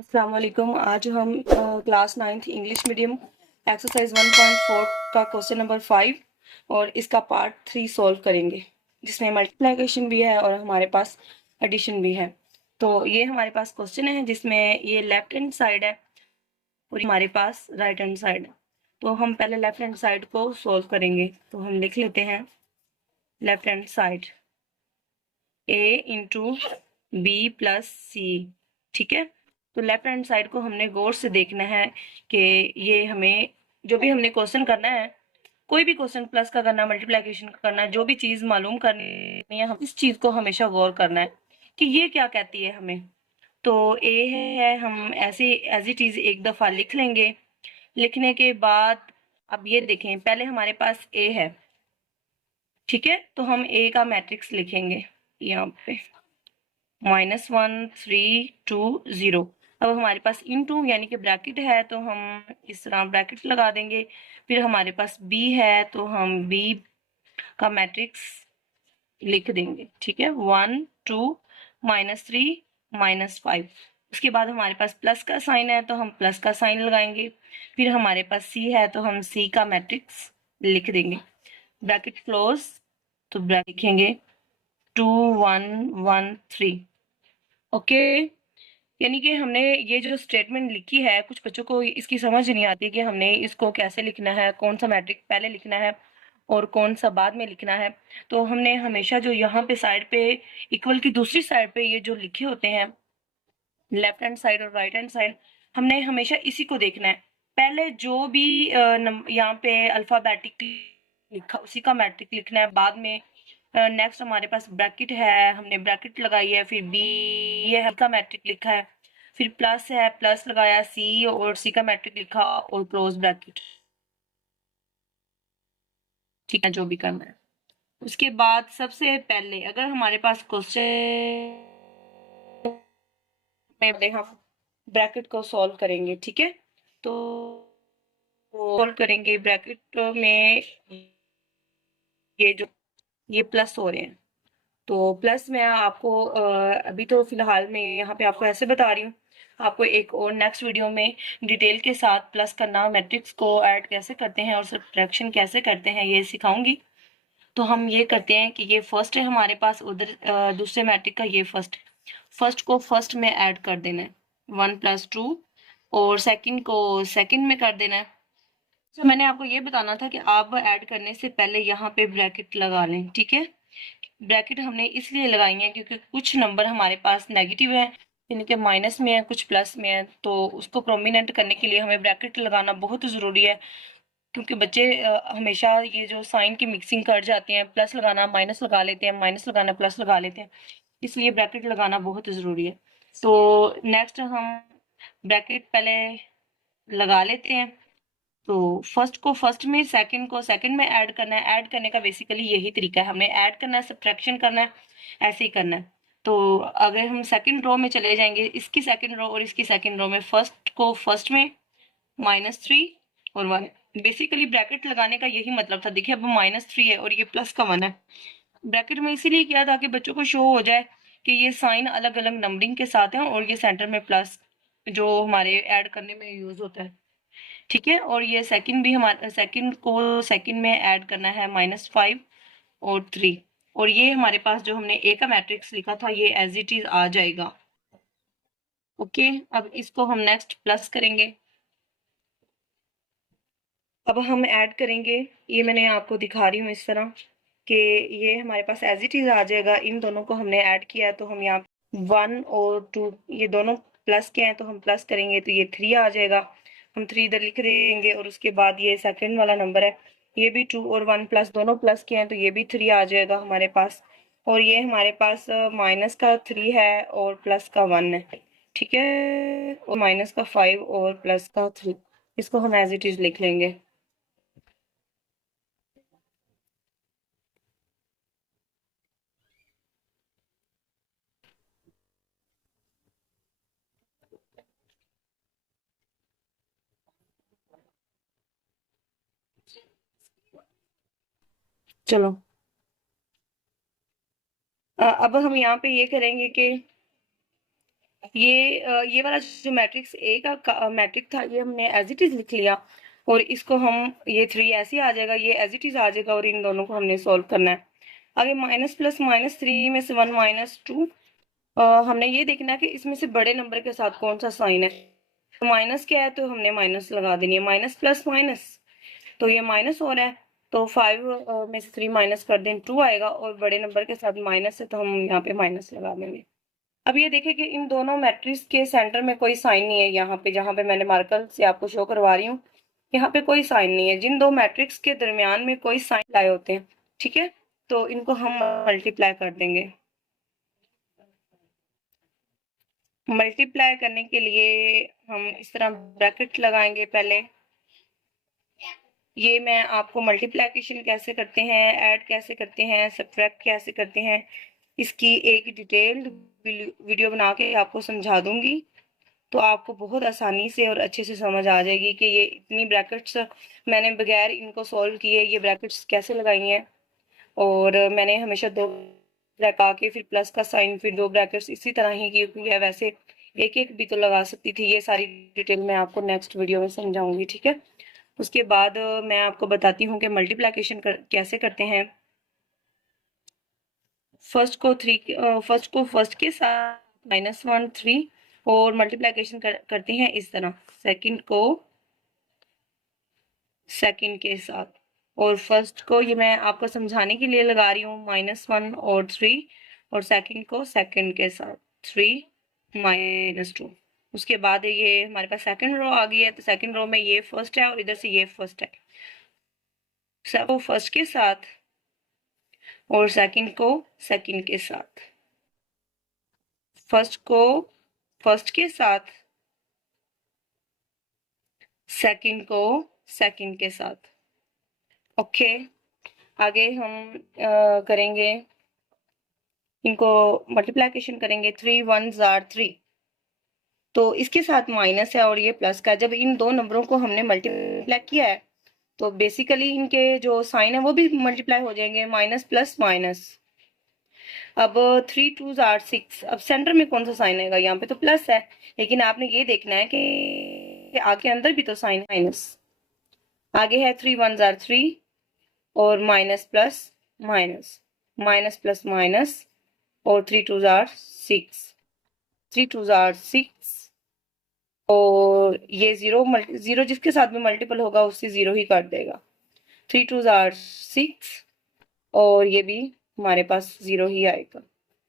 अस्सलाम वालेकुम। आज हम class 9th English medium exercise 1.4 का क्वेश्चन नंबर 5 और इसका पार्ट 3 सॉल्व करेंगे, जिसमें मल्टीप्लिकेशन भी है और हमारे पास एडिशन भी है। तो ये हमारे पास क्वेश्चन है जिसमें ये लेफ्ट हैंड साइड है और हमारे पास राइट हैंड साइड है। तो हम पहले लेफ्ट हैंड साइड को सॉल्व करेंगे। तो हम लिख लेते हैं left hand side a into B plus C. ठीक है, तो लेफ्ट हैंड साइड को हमने गौर से देखना है कि ये हमें जो भी हमने क्वेश्चन करना है, कोई भी क्वेश्चन प्लस का करना, मल्टीप्लिकेशन का करना, जो भी चीज मालूम करनी है, हम इस चीज को हमेशा गौर करना है कि ये क्या कहती है हमें। तो ए है, हम ऐसे एज इट इज एक दफा लिख लेंगे। लिखने के बाद अब ये देखें, पहले हमारे पास ए है, ठीक है, तो हम ए का मैट्रिक्स लिखेंगे यहाँ पे -1 3 2 0। अब हमारे पास इनटू यानी कि ब्रैकेट है, तो हम इस तरह ब्रैकेट लगा देंगे। फिर हमारे पास बी है, तो हम बी का मैट्रिक्स लिख देंगे। ठीक है, 1 2 -3 -5। उसके बाद हमारे पास प्लस का साइन है, तो हम प्लस का साइन लगाएंगे। फिर हमारे पास सी है, तो हम सी का मैट्रिक्स लिख देंगे। ब्रैकेट क्लोज, तो ब्रैकेट लिखेंगे 2 1 1 3। ओके, यानी कि हमने ये जो स्टेटमेंट लिखी है, कुछ बच्चों को इसकी समझ नहीं आती कि हमने इसको कैसे लिखना है, कौन सा मैट्रिक पहले लिखना है और कौन सा बाद में लिखना है। तो हमने हमेशा जो यहाँ पे साइड पे इक्वल की दूसरी साइड पे ये जो लिखे होते हैं, लेफ्ट हैंड साइड और राइट हैंड साइड, हमने हमेशा इसी को देखना है। पहले जो भी यहाँ पे अल्फाबेटिक लिखा, उसी का मैट्रिक लिखना है। बाद में नेक्स्ट हमारे पास ब्रैकेट है, हमने ब्रैकेट लगाई है, फिर बी ये है का मैट्रिक लिखा है, फिर प्लस है, प्लस लगाया, सी और सी का मैट्रिक लिखा और क्लोज ब्रैकेट। ठीक है, जो भी करना है। उसके बाद सबसे पहले अगर हमारे पास क्वेश्चन में हम ब्रैकेट को सॉल्व करेंगे, ठीक है, तो सॉल्व करेंगे ब्रैकेट में ये जो ये प्लस हो रहे हैं। तो प्लस मैं आपको अभी तो फिलहाल मैं यहाँ पे आपको ऐसे बता रही हूँ। आपको एक और नेक्स्ट वीडियो में डिटेल के साथ प्लस करना, मैट्रिक्स को ऐड कैसे करते हैं और सब्ट्रैक्शन कैसे करते हैं, ये सिखाऊंगी। तो हम ये करते हैं कि ये फर्स्ट है हमारे पास, उधर दूसरे मैट्रिक का ये फर्स्ट, फर्स्ट को फर्स्ट में ऐड कर देना है 1 + 2, और सेकंड को सेकंड में कर देना है। तो मैंने आपको ये बताना था कि आप ऐड करने से पहले यहाँ पे ब्रैकेट लगा लें। ठीक है, ब्रैकेट हमने इसलिए लगाई है क्योंकि कुछ नंबर हमारे पास नेगेटिव है, यानी कि माइनस में है, कुछ प्लस में है, तो उसको प्रोमिनेंट करने के लिए हमें ब्रैकेट लगाना बहुत ज़रूरी है। क्योंकि बच्चे हमेशा ये जो साइन की मिक्सिंग कर जाते हैं, प्लस लगाना माइनस लगा लेते हैं, माइनस लगाना प्लस लगा लेते हैं, इसलिए ब्रैकेट लगाना बहुत ज़रूरी है। तो नेक्स्ट हम ब्रैकेट पहले लगा लेते हैं। तो फर्स्ट को फर्स्ट में, सेकंड को सेकंड में ऐड करना है। ऐड करने का बेसिकली यही तरीका है, हमने ऐड करना है, सब्ट्रैक्शन करना है, ऐसे ही करना है। तो अगर हम सेकंड रो में चले जाएंगे, इसकी सेकंड रो और इसकी सेकंड रो में, फर्स्ट को फर्स्ट में -3 और 1। बेसिकली ब्रैकेट लगाने का यही मतलब था। देखिए अब -3 है और ये प्लस का 1 है। ब्रैकेट में इसीलिए किया ताकि बच्चों को शो हो जाए कि ये साइन अलग अलग नंबरिंग के साथ है और ये सेंटर में प्लस जो हमारे ऐड करने में यूज होता है। ठीक है, और ये सेकंड भी, हमारा सेकंड को सेकंड में ऐड करना है -5 और 3, और ये हमारे पास जो हमने ए का मैट्रिक्स लिखा था ये एज इट इज आ जाएगा। ओके, अब इसको हम नेक्स्ट प्लस करेंगे। अब हम ऐड करेंगे, ये मैंने आपको दिखा रही हूँ इस तरह कि ये हमारे पास एज इट इज आ जाएगा। इन दोनों को हमने ऐड किया, तो हम यहाँ 1 और 2 ये दोनों प्लस के हैं, तो हम प्लस करेंगे तो ये 3 आ जाएगा। हम 3 इधर लिख देंगे और उसके बाद ये सेकंड वाला नंबर है, ये भी 2 और 1 प्लस दोनों प्लस के हैं, तो ये भी 3 आ जाएगा हमारे पास। और ये हमारे पास माइनस का 3 है और प्लस का 1 है। ठीक है, और माइनस का 5 और प्लस का 3, इसको हम एज इट इज लिख लेंगे। चलो, अब हम यहाँ पे ये करेंगे कि ये वाला जो मैट्रिक्स ए का मैट्रिक था, ये हमने एज इट इज लिख लिया, और इसको हम ये 3 ऐसे ही आ जाएगा, ये एज इट इज आ जाएगा, और इन दोनों को हमने सोल्व करना है। आगे माइनस प्लस माइनस 3 में से 1 माइनस 2, हमने ये देखना है कि इसमें से बड़े नंबर के साथ कौन सा साइन है। तो माइनस क्या है, तो हमने माइनस लगा देनी है, माइनस प्लस माइनस, तो ये माइनस हो रहा है, तो 5 में से 3 माइनस कर दें 2 आएगा, और बड़े नंबर के साथ माइनस है तो हम यहाँ पे माइनस लगा देंगे। अब ये देखें कि इन दोनों मैट्रिक्स के सेंटर में कोई साइन नहीं है, यहाँ पे जहाँ पे मैंने मार्कर से आपको शो करवा रही हूँ, यहाँ पे कोई साइन नहीं है। जिन दो मैट्रिक्स के दरमियान में कोई साइन लाए होते हैं, ठीक है, तो इनको हम मल्टीप्लाई कर देंगे। मल्टीप्लाई करने के लिए हम इस तरह ब्रैकेट लगाएंगे पहले। ये मैं आपको मल्टीप्लिकेशन कैसे करते हैं, ऐड कैसे करते हैं, सब्ट्रैक्ट कैसे करते हैं, इसकी एक डिटेल्ड वीडियो बना के आपको समझा दूंगी, तो आपको बहुत आसानी से और अच्छे से समझ आ जाएगी कि ये इतनी ब्रैकेट्स मैंने बगैर इनको सॉल्व किए ये ब्रैकेट्स कैसे लगाई हैं। और मैंने हमेशा 2 लगा के फिर प्लस का साइन, फिर 2 ब्रैकेट्स इसी तरह ही की है। वैसे एक एक भी तो लगा सकती थी। ये सारी डिटेल मैं आपको नेक्स्ट वीडियो में समझाऊंगी, ठीक है। उसके बाद मैं आपको बताती हूँ कि मल्टीप्लिकेशन कैसे करते हैं। फर्स्ट को फर्स्ट के साथ -1 3 और मल्टीप्लिकेशन करते हैं इस तरह, सेकंड को सेकंड के साथ, और फर्स्ट को ये मैं आपको समझाने के लिए लगा रही हूँ -1 और 3, और सेकंड को सेकंड के साथ 3 -2। उसके बाद ये हमारे पास सेकंड रो आ गई है, तो सेकंड रो में ये फर्स्ट है और इधर से ये फर्स्ट है, सब फर्स्ट के साथ और सेकंड को सेकंड के साथ, फर्स्ट को फर्स्ट के साथ, सेकंड को सेकंड के साथ। ओके, आगे हम करेंगे, इनको मल्टीप्लिकेशन करेंगे। 3 1s are 3, तो इसके साथ माइनस है और ये प्लस का। जब इन दो नंबरों को हमने मल्टीप्लाई किया है तो बेसिकली इनके जो साइन है वो भी मल्टीप्लाई हो जाएंगे, माइनस प्लस माइनस। अब 3 2s are 6, अब सेंटर में कौन सा साइन आएगा, यहाँ पे तो प्लस है, लेकिन आपने ये देखना है कि आगे अंदर भी तो साइन माइनस। आगे है 3 1s are 3 और minus plus minus, minus plus minus, और 3 2s are 6, 3 2s are 6, और ये जीरो जिसके साथ में मल्टीपल होगा उससे जीरो ही काट देगा। 3 2s are 6, और ये भी हमारे पास जीरो ही आएगा,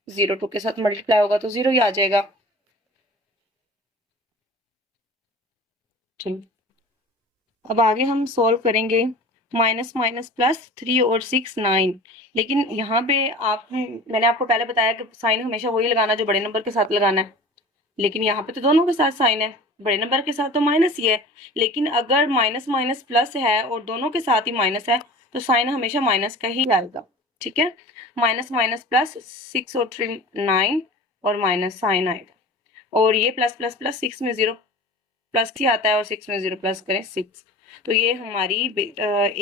0 2 के साथ मल्टीप्लाई होगा तो जीरो ही आ जाएगा। अब आगे हम सोल्व करेंगे। माइनस माइनस प्लस 3 और 6 9, लेकिन यहाँ पे मैंने आपको पहले बताया कि साइन हमेशा वही लगाना जो बड़े नंबर के साथ लगाना है, लेकिन यहाँ पे तो दोनों के साथ साइन है, बड़े नंबर के साथ तो माइनस ही है, लेकिन अगर माइनस माइनस प्लस है और दोनों के साथ ही माइनस है तो साइन हमेशा माइनस का ही आएगा, ठीक है। माइनस माइनस प्लस 6 और 3 9, और माइनस साइन आएगा, और ये प्लस प्लस प्लस 6 में 0 प्लस ही आता है, और 6 में 0 प्लस करें 6। तो ये हमारी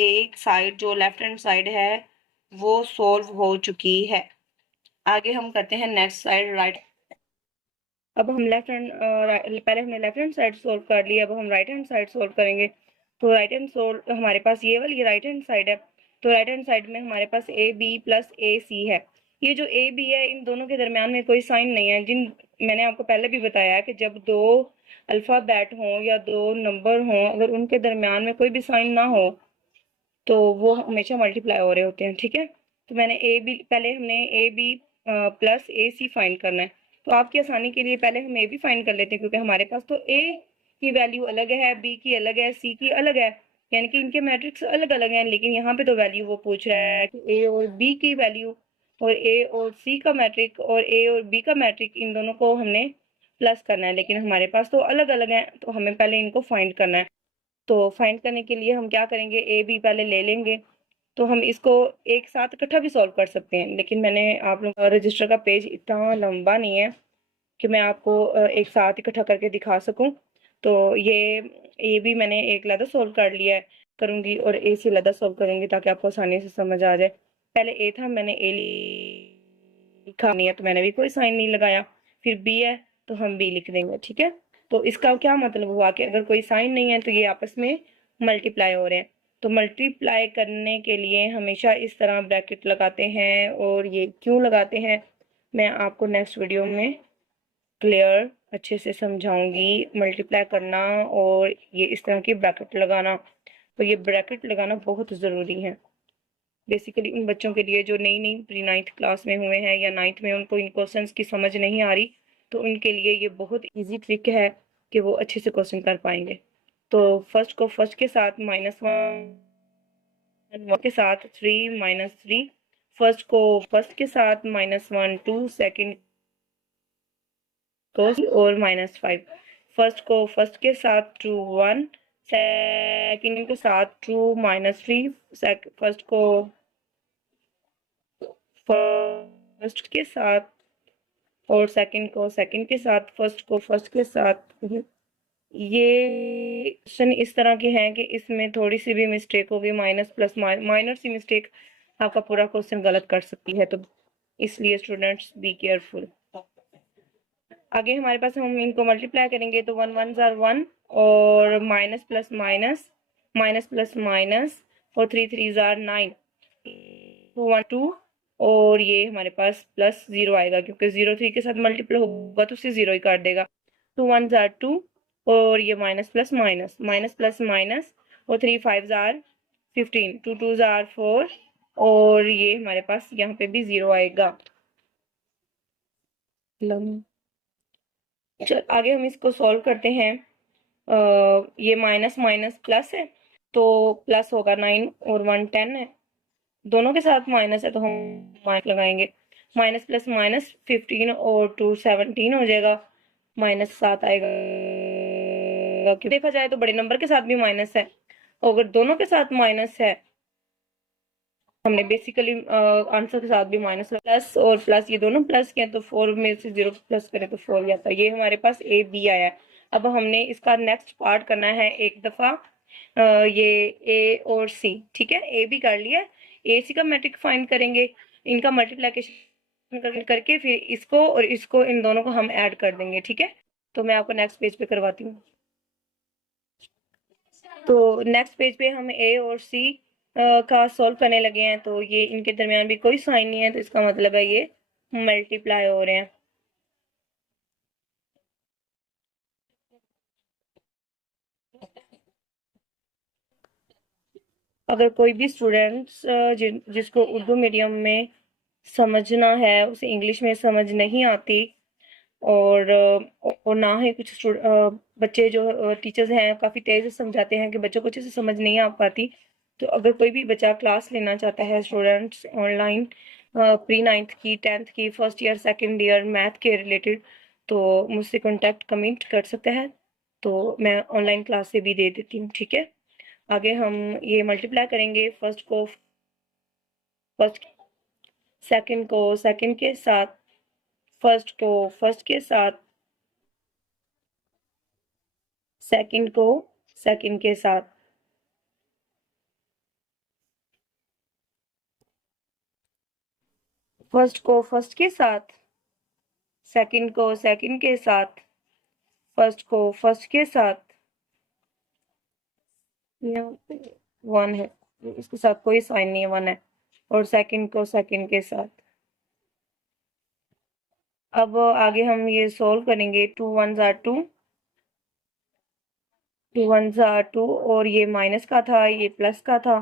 एक साइड जो लेफ्ट हैंड साइड है वो सोल्व हो चुकी है। आगे हम करते हैं नेक्स्ट साइड, राइट। अब हम पहले हमने लेफ्ट हैंड साइड सोल्व कर लिया, अब हम राइट हैंड साइड सोल्व करेंगे। तो राइट हैंड सोल्व हमारे पास ये वाली राइट हैंड साइड है, तो राइट हैंड साइड में हमारे पास ए बी प्लस ए सी है। ये जो ए बी है इन दोनों के दरमियान में कोई साइन नहीं है। मैंने आपको पहले भी बताया कि जब दो अल्फाबेट हों या दो नंबर हों, अगर उनके दरमियान में कोई भी साइन ना हो तो वो हमेशा मल्टीप्लाई हो रहे होते हैं, ठीक है। तो पहले हमने A B plus A C find करना है। तो आपकी आसानी के लिए पहले हम ए बी फाइंड कर लेते हैं, क्योंकि हमारे पास तो ए की वैल्यू अलग है, बी की अलग है, सी की अलग है, यानी कि इनके मैट्रिक्स अलग अलग हैं, लेकिन यहाँ पे तो वैल्यू वो पूछ रहा है कि ए और बी की वैल्यू, और ए और सी का मैट्रिक और ए और बी का मैट्रिक, इन दोनों को हमने प्लस करना है, लेकिन हमारे पास तो अलग अलग हैं, तो हमें पहले इनको फाइंड करना है। तो फाइंड करने के लिए हम क्या करेंगे, ए बी पहले ले लेंगे, तो हम इसको एक साथ इकट्ठा भी सॉल्व कर सकते हैं, लेकिन मैंने आप लोग रजिस्टर का पेज इतना लंबा नहीं है कि मैं आपको एक साथ इकट्ठा करके दिखा सकूं। तो ये भी मैंने एक लदा सॉल्व कर लिया है, करूंगी, और ए से लदा सॉल्व करूंगी ताकि आपको आसानी से समझ आ जाए। पहले ए था, मैंने ए लिखा नहीं है तो मैंने भी कोई साइन नहीं लगाया। फिर बी है तो हम बी लिख देंगे, ठीक है। तो इसका क्या मतलब हुआ कि अगर कोई साइन नहीं है तो ये आपस में मल्टीप्लाई हो रहे हैं। तो मल्टीप्लाई करने के लिए हमेशा इस तरह ब्रैकेट लगाते हैं, और ये क्यों लगाते हैं मैं आपको नेक्स्ट वीडियो में क्लियर अच्छे से समझाऊंगी। मल्टीप्लाई करना और ये इस तरह की ब्रैकेट लगाना, तो ये ब्रैकेट लगाना बहुत ज़रूरी है बेसिकली उन बच्चों के लिए जो नई नई प्री नाइन्थ क्लास में हुए हैं या नाइन्थ में, उनको इन क्वेश्चंस की समझ नहीं आ रही, तो उनके लिए ये बहुत इजी ट्रिक है कि वो अच्छे से क्वेश्चन कर पाएंगे। तो फर्स्ट को फर्स्ट के साथ -1 के साथ 3 -3, फर्स्ट को फर्स्ट के साथ -1 2, सेकंड को और -5, फर्स्ट को फर्स्ट के साथ 2 1, सेकंड के साथ 2 -3, फर्स्ट को फर्स्ट के साथ और सेकंड को सेकंड के साथ, फर्स्ट को फर्स्ट के साथ। ये क्वेश्चन इस तरह के हैं कि इसमें थोड़ी सी भी मिस्टेक होगी, माइनस प्लस माइनर सी मिस्टेक आपका पूरा क्वेश्चन गलत कर सकती है, तो इसलिए स्टूडेंट्स बी केयरफुल। आगे हमारे पास हम इनको मल्टीप्लाई करेंगे तो 1 1 जार 1 और minus plus minus, minus plus minus और 3 3 जार 9, 2 1 2 और ये हमारे पास प्लस 0 आएगा क्योंकि 0 3 के साथ मल्टीप्लाई होगा तो उसे 0 ही काट देगा। 2 1 जार 2 और ये minus plus minus, minus plus minus और 3 5 जार 15, 2 2 जार 4 और ये हमारे पास यहाँ पे भी 0 आएगा। चल आगे हम इसको सॉल्व करते हैं। ये माइनस माइनस प्लस है तो प्लस होगा 9 और 1 10 है, दोनों के साथ माइनस है तो हम माइनस लगाएंगे। माइनस प्लस माइनस 15 और 2 17 हो जाएगा, -7 आएगा क्योंकि देखा जाए तो बड़े नंबर के साथ भी माइनस है, अगर दोनों के साथ माइनस है हमने बेसिकली आंसर के साथ भी माइनस प्लस और प्लस ये दोनों प्लस के हैं तो 4 में से 0 प्लस करें तो 4 ही आता है। ये हमारे पास ए बी आया है। अब हमने इसका नेक्स्ट पार्ट करना है एक दफा ये ए और सी, ठीक है। ए भी कर लिया, ए सी का मैट्रिक फाइंड करेंगे, इनका मल्टीप्लिकेशन करके फिर इसको और इसको इन दोनों को हम ऐड कर देंगे, ठीक है। तो मैं आपको नेक्स्ट पेज पे करवाती हूँ। तो नेक्स्ट पेज पे हम ए और सी का सॉल्व करने लगे हैं, तो ये इनके दरमियान भी कोई साइन नहीं है तो इसका मतलब है ये मल्टीप्लाई हो रहे हैं। अगर कोई भी स्टूडेंट्स जिसको उर्दू मीडियम में समझना है उसे इंग्लिश में समझ नहीं आती, और ना ही कुछ बच्चे जो टीचर्स हैं काफ़ी तेज़ से समझाते हैं कि बच्चों को अच्छे से समझ नहीं आ पाती, तो अगर कोई भी बच्चा क्लास लेना चाहता है स्टूडेंट्स ऑनलाइन प्री नाइन्थ की, 10th की, first year second year math के रिलेटेड, तो मुझसे कांटेक्ट कमेंट कर सकते हैं, तो मैं ऑनलाइन क्लास से भी दे देती हूँ, ठीक है। आगे हम ये मल्टीप्लाई करेंगे, फर्स्ट को फर्स्ट, सेकंड को सेकंड के साथ, फर्स्ट को फर्स्ट के साथ, सेकंड को सेकंड के साथ, फर्स्ट को फर्स्ट के साथ, सेकंड को सेकंड के साथ, फर्स्ट को फर्स्ट के साथ, यहाँ पे 1 है, इसके साथ कोई साइन नहीं है, 1 है, और सेकंड को सेकंड के साथ। अब आगे हम ये सोल्व करेंगे, 2 1 जार 2, 2 1 जार 2 और ये माइनस का था ये प्लस का था,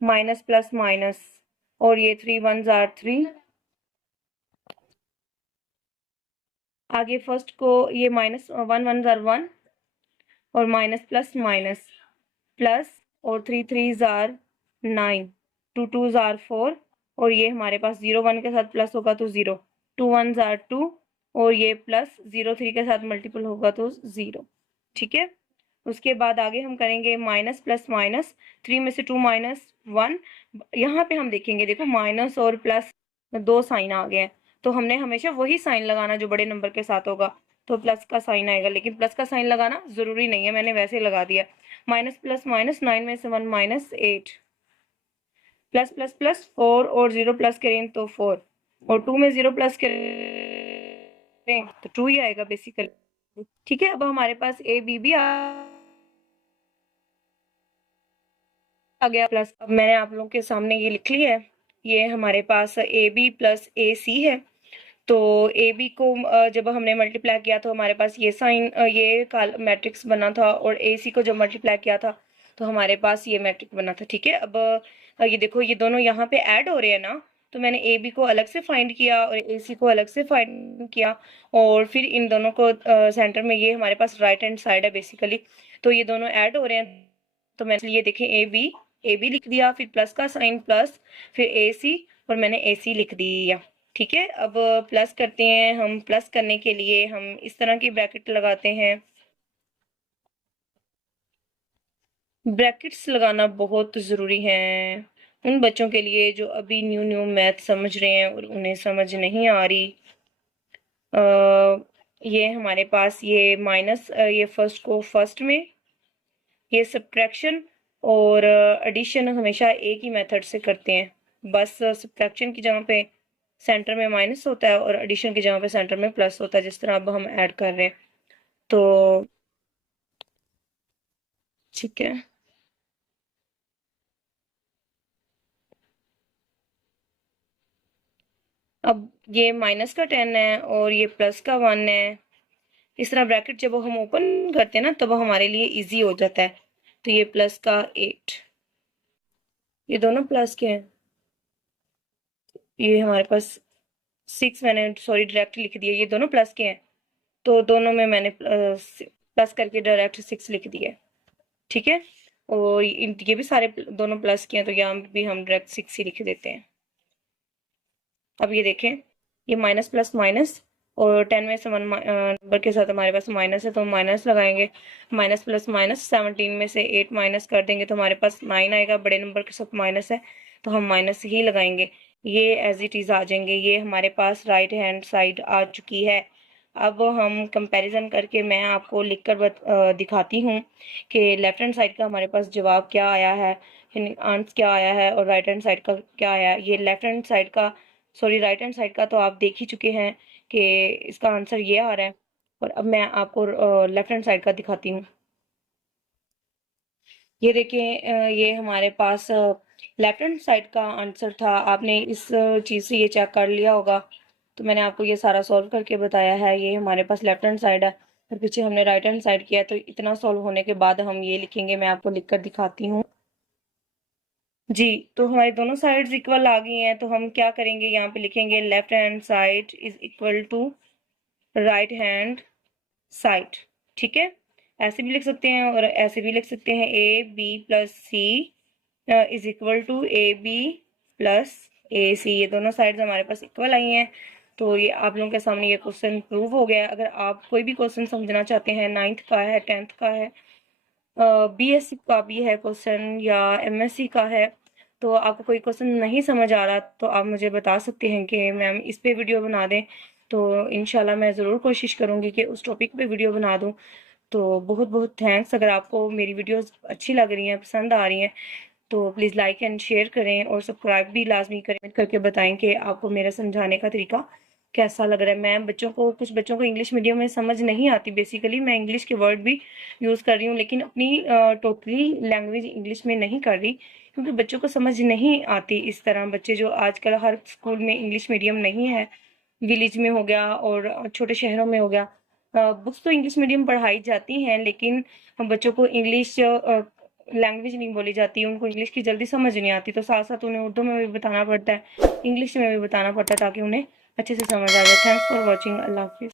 माइनस प्लस माइनस, और ये 3 1 जार 3। आगे फर्स्ट को ये माइनस 1 1 जार 1 और माइनस प्लस माइनस प्लस और 3 3 जार 9, 2 2 जार 4 और ये हमारे पास 0 1 के साथ प्लस होगा तो 0, 2 1 जार 2 और ये प्लस 0 3 के साथ मल्टीपल होगा तो 0, ठीक है। उसके बाद आगे हम करेंगे माइनस प्लस माइनस, 3 में से 2 माइनस 1, यहाँ पे हम देखेंगे देखो माइनस और प्लस दो साइन आ गए हैं, तो हमने हमेशा वही साइन लगाना जो बड़े नंबर के साथ होगा, तो प्लस का साइन आएगा, लेकिन प्लस का साइन लगाना जरूरी नहीं है, मैंने वैसे लगा दिया। माइनस प्लस माइनस, 9 में से 1 माइनस 8, प्लस प्लस प्लस 4 और 0 प्लस करें तो 4, और 2 में 0 प्लस करें तो ट्रू ही आएगा बेसिकली। ठीक है, अब हमारे पास ए बी भी आ गया प्लस। अब मैंने आप लोगों के सामने ये लिख लिया है, ये हमारे पास ए बी प्लस ए सी है। तो ए बी को जब हमने मल्टीप्लाई किया तो हमारे पास ये साइन ये मैट्रिक्स बना था, और ए सी को जब मल्टीप्लाई किया था तो हमारे पास ये मैट्रिक्स बना था। ठीक है, अब ये देखो ये दोनों यहाँ पे ऐड हो रहे हैं ना, तो मैंने ए बी को अलग से फाइंड किया और ए सी को अलग से फाइंड किया, और फिर इन दोनों को सेंटर में, ये हमारे पास राइट हैंड साइड है बेसिकली, तो ये दोनों ऐड हो रहे हैं, तो मैंने ये देखें ए बी लिख दिया, फिर प्लस का साइन प्लस, फिर ए सी, और मैंने ए सी लिख दिया। ठीक है, अब प्लस करते हैं हम। प्लस करने के लिए हम इस तरह की ब्रैकेट लगाते हैं। ब्रैकेट्स लगाना बहुत ज़रूरी है उन बच्चों के लिए जो अभी न्यू न्यू मैथ समझ रहे हैं और उन्हें समझ नहीं आ रही। ये हमारे पास ये माइनस, ये फर्स्ट को फर्स्ट में, ये सब्ट्रैक्शन और एडिशन हमेशा एक ही मेथड से करते हैं। बस सब्ट्रैक्शन की जगह पे सेंटर में माइनस होता है और एडिशन की जगह पे सेंटर में प्लस होता है, जिस तरह अब हम ऐड कर रहे हैं। तो ठीक है, अब ये माइनस का 10 है और ये प्लस का 1 है। इस तरह ब्रैकेट जब हम ओपन करते हैं ना तब हमारे लिए इजी हो जाता है। तो ये प्लस का 8, ये दोनों प्लस के हैं। ये हमारे पास 6, मैंने सॉरी डायरेक्ट लिख दिया, ये दोनों प्लस के हैं, तो दोनों में मैंने प्लस करके डायरेक्ट 6 लिख दिया। ठीक है, और ये भी सारे दोनों प्लस के हैं, तो यहाँ भी हम डायरेक्ट 6 ही लिख देते हैं। अब ये देखें, ये माइनस प्लस माइनस, और 10 में से 1 नंबर के साथ हमारे पास माइनस है तो माइनस लगाएंगे। माइनस प्लस माइनस, 17 में से 8 माइनस कर देंगे तो हमारे पास 9 आएगा। बड़े नंबर के साथ माइनस है तो हम माइनस ही लगाएंगे। ये एज इट इज़ आ जाएंगे। ये हमारे पास राइट हैंड साइड आ चुकी है। अब हम कंपैरिजन करके मैं आपको लिखकर दिखाती हूँ कि लेफ्ट हैंड साइड का हमारे पास जवाब क्या आया है, आंसर क्या आया है, और राइट हैंड साइड का क्या आया है। ये लेफ्ट हैंड साइड का, सॉरी राइट हैंड साइड का तो आप देख ही चुके हैं कि इसका आंसर ये आ रहा है, और अब मैं आपको लेफ्ट हैंड साइड का दिखाती हूँ। ये देखिए, ये हमारे पास लेफ्ट हैंड साइड का आंसर था। आपने इस चीज़ से ये चेक कर लिया होगा, तो मैंने आपको ये सारा सॉल्व करके बताया है। ये हमारे पास लेफ्ट हैंड साइड है और पीछे हमने राइट हैंड साइड किया, तो इतना सॉल्व होने के बाद हम ये लिखेंगे। मैं आपको लिख कर दिखाती हूँ जी। तो हमारी दोनों साइड्स इक्वल आ गई हैं, तो हम क्या करेंगे, यहाँ पे लिखेंगे left hand side is equal to right hand side. ठीक है, ऐसे भी लिख सकते हैं और ऐसे भी लिख सकते हैं। A B plus C is equal to A B plus A C. ये दोनों साइड्स हमारे पास इक्वल आई हैं, तो ये आप लोगों के सामने ये क्वेश्चन प्रूव हो गया। अगर आप कोई भी क्वेश्चन समझना चाहते हैं, 9th का है, 10th का है, बीएससी का भी है क्वेश्चन, या एमएससी का है, तो आपको कोई क्वेश्चन नहीं समझ आ रहा तो आप मुझे बता सकते हैं कि मैम इस पे वीडियो बना दें, तो इंशाल्लाह मैं ज़रूर कोशिश करूँगी कि उस टॉपिक पे वीडियो बना दूँ। तो बहुत बहुत थैंक्स। अगर आपको मेरी वीडियोस अच्छी लग रही हैं, पसंद आ रही हैं, तो प्लीज़ लाइक एंड शेयर करें और सब्सक्राइब भी लाजमी करें, करके बताएं कि आपको मेरा समझाने का तरीका कैसा लग रहा है। मैं कुछ बच्चों को इंग्लिश मीडियम में समझ नहीं आती, बेसिकली मैं इंग्लिश के वर्ड भी यूज़ कर रही हूँ, लेकिन अपनी टोटली लैंग्वेज इंग्लिश में नहीं कर रही, क्योंकि बच्चों को समझ नहीं आती इस तरह। बच्चे जो आजकल हर स्कूल में इंग्लिश मीडियम नहीं है, विलेज में हो गया और छोटे शहरों में हो गया, बुक्स तो इंग्लिश मीडियम पढ़ाई जाती हैं, लेकिन बच्चों को इंग्लिश लैंग्वेज नहीं बोली जाती, उनको इंग्लिश की जल्दी समझ नहीं आती, तो साथ साथ उन्हें उर्दू में भी बताना पड़ता है, इंग्लिश में भी बताना पड़ता है, ताकि उन्हें अच्छे से समझ आ जाए। Thanks for watching. अल्लाह हाफिज़।